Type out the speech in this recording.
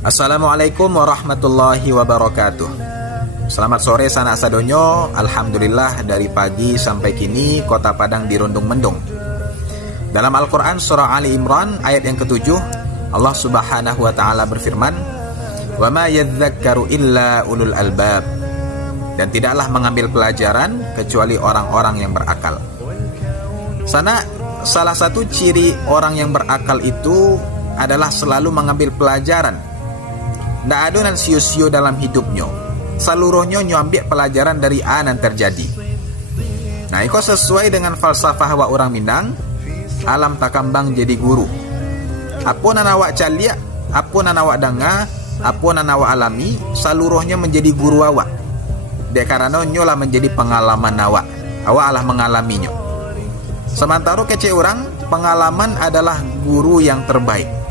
Assalamualaikum warahmatullahi wabarakatuh. Selamat sore sanak sadonyo. Alhamdulillah dari pagi sampai kini kota Padang dirundung mendung. Dalam Al-Quran surah Ali Imran ayat yang ke-7, Allah subhanahu wa ta'ala berfirman, "Wa ma yadzakkaru illa ulul albab." Dan tidaklah mengambil pelajaran kecuali orang-orang yang berakal. Salah satu ciri orang yang berakal itu adalah selalu mengambil pelajaran. Ndak ada nan sio-sio dalam hidupnya. Seluruhnya nyambil pelajaran dari anan terjadi. Nah, itu sesuai dengan falsafah wa orang Minang, alam takambang jadi guru. Apa nan awak caliak, apa nan awak dengar, apa nan awak alami, seluruhnya menjadi guru awak. Dek karena nyolah menjadi pengalaman awak lah mengalaminya. Sementara kece orang, pengalaman adalah guru yang terbaik.